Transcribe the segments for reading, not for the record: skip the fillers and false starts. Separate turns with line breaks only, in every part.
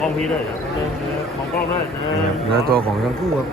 มองพี่ด้วยมองกล้องด้วย
เนื้อตัวของทั้งคู่ครับ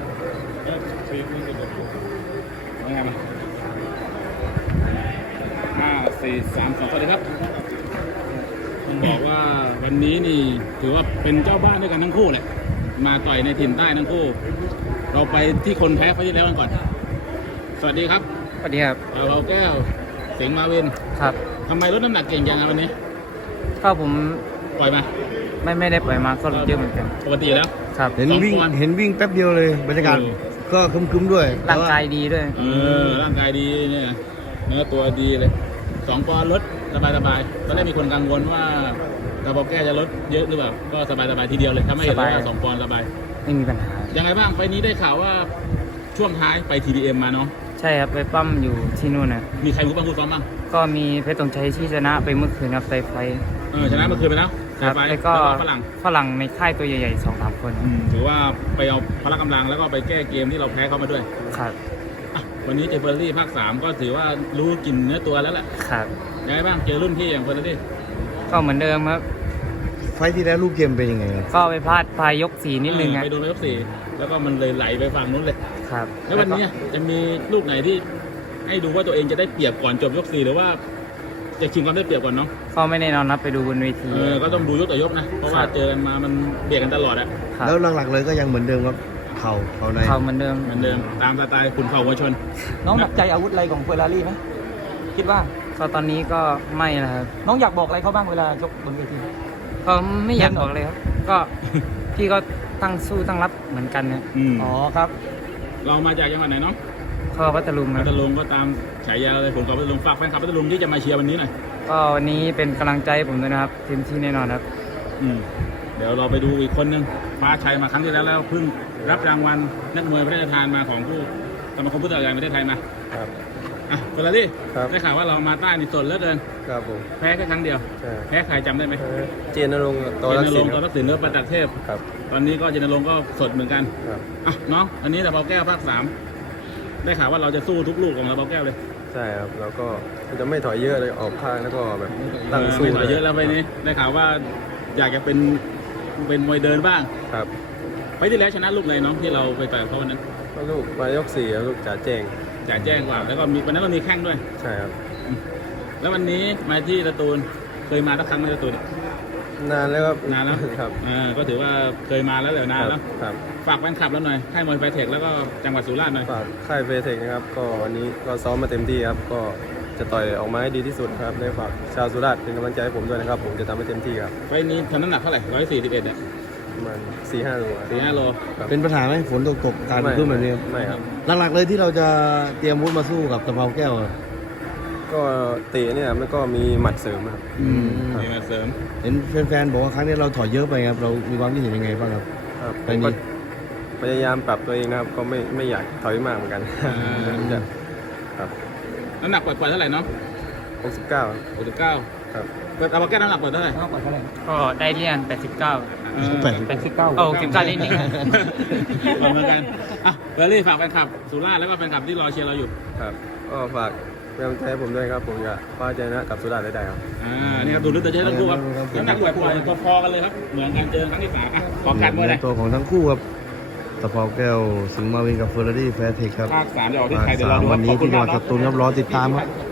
5 4 3 2สวัสดีครับต้องบอกว่าวันนี้นี่ถือว่าเป็นเจ้าบ้านด้วยกันทั้งคู่แหละมาต่อยในถิ่นใต้ทั้งคู่เราไปที่คนแพ้ไฟล์ที่แล้วกันก่อนสวัสดีครับ
สวัสดีครับ
เราแก้วสิงห์มาวิน
ครับ
ทำไมลดน้ำหนักเก่งจังวันนี้
ก็ผม
ปล่อยมา
ไม่ได้ปล่อยมาก็เยอะเหมือนกัน
ปกติแล้ว
ครับ
เห็นวิ่งแป๊บเดียวเลยบรรยากาศก็คึ้มๆด้วย
ร่างกายดีด้วย
ร่างกายดีเนี่ยเนื้อตัวดีเลย2 ปอนด์ลดสบายตอนแรกมีคนกังวลว่าตะบอกแก้จะลดเยอะหรือเปล่าก็สบายทีเดียวเลยถ้าไม่เห็นว่า2 ปอนด์สบาย
ไม่มีปัญหา
ยังไงบ้างไฟนี้ได้ข่าวว่าช่วงท้ายไป TDM มาเนาะ
ใช่ครับไปปั้มอยู่ที่นู่นนะ
มีใครรู้บ้างคุณซ้อมบ้าง
ก็มีเพชรตงชัยที่ชนะไปเมื่อคืนครับไฟไฟ
ชนะเมื่อคืนไปแล้ว
ครับ
ไป
แล้วก็ ฝรั่งในค่ายตัวใหญ่ๆ 2-3 คน
ถือว่าไปเอาพละกำลังแล้วก็ไปแก้เกมที่เราแพ้เขามาด้วย
ครับ
วันนี้เจอเฟอร์รี่ภาค 3ก็ถือว่ารู้กลิ่นเนื้อตัวแล้วแหละ
ครับ
ยังไงบ้างเจอรุ่นพี่อย่างเฟอร์รี่
ก็เหมือนเดิมครับ
ไฟล์ที่แล้วลูกเกมเป็นยังไงครับ
ก็ไปพลาดพายยก4นิดนึงครับ
ไปโดนยก4แล้วก็มันเลยไหลไปฝั่งนู้นเลย
ครับ
แล้ววันนี้จะมีลูกไหนที่ให้ดูว่าตัวเองจะได้เปรียบก่อนจบยก4หรือว่าจะชิงความได้เปรียบก่อนเนาะ
ก็ไม่แน่นอนนับไปดูบนเวที
ก็ต้องดูยกต่อยกนะเพราะว่าเจอกันมามันเบียดกันตลอดอะ
ครับ
แล้วหลักๆเลยก็ยังเหมือนเดิมครับเข่าใน
เขาเหมือนเดิม
เหมือนเดิมตามสไตล์ขุนเข่าวัวชน
น้องหนักใจอาวุธอะไรของเฟอร์รารี่ไหมคิดว่า
ก็ตอนนี้ก็ไม่นะครับ
น้องอยากบอกอะไรเขาบ้างเวลาชกบนเวที
ก็ไม่อยากบอกเลยครับ ก็ พี่ก็ตั้งสู้ตั้งรับเหมือนกันนะ
อ๋อครับ
เรามาจากจังหวัดไหนเนาะ
ข้อพัทลุงค
พั
รับ
ทลุงก็ตามฉายาเลยผมกับพัทลุงฝากแฟนคลับพัทลุงที่จะมาเชียร์วันนี้หน่อย
ก็วันนี้เป็นกำลังใจให้ผมด้วยนะครับเต็มที่แน่นอนครับ
เดี๋ยวเราไปดูอีกคนนึงฟ้าชัยมาครั้งที่แล้วแล้วเพิ่งรับรางวัลนักมวยพระราชทานมาของผู้สมาคมผู้ต่อยการประเทศไทยมา
ครับ
เฟอร์รารี่
ครับ
ได้ข่าวว่าเรามาใต้นี่สดเหลือเกิน
ครับผม
แพ้แค่ครั้งเดียว
ใช่
แพ้ใครจำได้ไหม
เจนนรงค์ต่อ
เจ
รั
น
ก
น
สิ
รง
น
ค์ต่อรักสินเนื้อประจักษ์เทพ
ครับ
ตอนนี้ก็เจนนรงค์ก็สดเหมือนกัน
ครับ
น้องอันนี้แต่เบาแก้วภาค 3ได้ข่าวว่าเราจะสู้ทุกลูกของเราเบาแก้วเลย
ใช่ครับแล้วก็จะไม่ถอยเยอะเลยออกข้างแล้วก็แบบตั้งสู้
ไม่ต่อยเยอะแล้วไปนี้ได้ข่าวว่าอยากจะเป็นมวยเดินบ้าง
ครับ
ไปที่แล้วชนะลูกเลยน้องที่เราไปต่อยกับเขาวันนั้น
ก็ลูกมายก4ครับลูกจ๋าแจ้ง
จ่าแจ้งกว่าแล้วก็มีวันนั้นเรามีแข้งด้วย
ใช่ครับ
แล้ววันนี้มาที่สตูลเคยมาสักครั้งไหมสตูล
นานแล้วครับ
นานแล้ว
ครับ
ก็ถือว่าเคยมาแล้วแต่นานแล้ว
ครับ
ฝากแฟนคลับแล้วหน่อยค่ายมวยไฟเทคแล้วก็จังหวัดสุราษฎร์หน่อย
ฝากค่ายเฟเทคนะครับก็วันนี้ก็ซ้อมมาเต็มที่ครับก็จะต่อยออกมาให้ดีที่สุดครับได้ฝากชาวสุราษฎร์เป็นกำลังใจให้ผมด้วยนะครับผมจะทำให้เต็มที่ครับ
ไฟนี้ทำน้ำหนักเท่าไหร่141เนี่ย
ประมาณ4-5 โลครับ
4-5 โล
เป็นปัญหาไหมฝนตกการขึ้นแบบนี้
ไม่ครับ
หลักๆเลยที่เราจะเตรียมอาวุธมาสู้กับตะเภาแก้วอะ
ก็เตะเนี่ยมันก็มีหมัดเสริมครับ
มีมาเสริม
เห็นแฟนๆบอกว่าครั้งนี้เราถอยเยอะไปครับเรามีความคิดเห็นยังไงบ้างครับ
ครับ
ไป
ผม
นี่
ก็พยายามปรับตัวเองนะครับก็ไม่อยากถอยมากเหมือนกันจะครับ
น้ำหนักปล่อยๆเท่าไหร่น้อง
69
69
ครับ
เอามาแก้น้ำหนักปล่อยเท่าไหร่
น้องปล่อยเท่าไหร่
ก็ได้เรียน89
89
โอ้19นิดนึง
เหมือนกันเบอร์รี่ฝากแฟนคลับสุราษฎร์แล้วก็แฟนคลับที่รอเชียร์เราอยู่
ครับก็ฝากเป็นกำลังใจให้ผมด้วยครับผมจะคว้าชัยชนะกับสุราษฎร์ได้ครับ
นี่ครับดูลึกแต่ใช้ทั้งคู่ครับน้ำหนักปล่อยๆพอๆกันเลยครับเหมือนกันเจอครั้งที่3ขอการเมื่อไหร่
ตัวของทั้งคู่ครับตะเภาแก้วสิงห์มาวินกับเฟอร์รารี่แฟร์เทคครับ
ภาค 3จะออกที่
ภาค
ไทยเดี๋ยวเรา
3
ดู
วันนี้
ขอบคุ
ที่
ณ
จังห
มา
วั
ก
ดสตูลครับรอติดตามครับ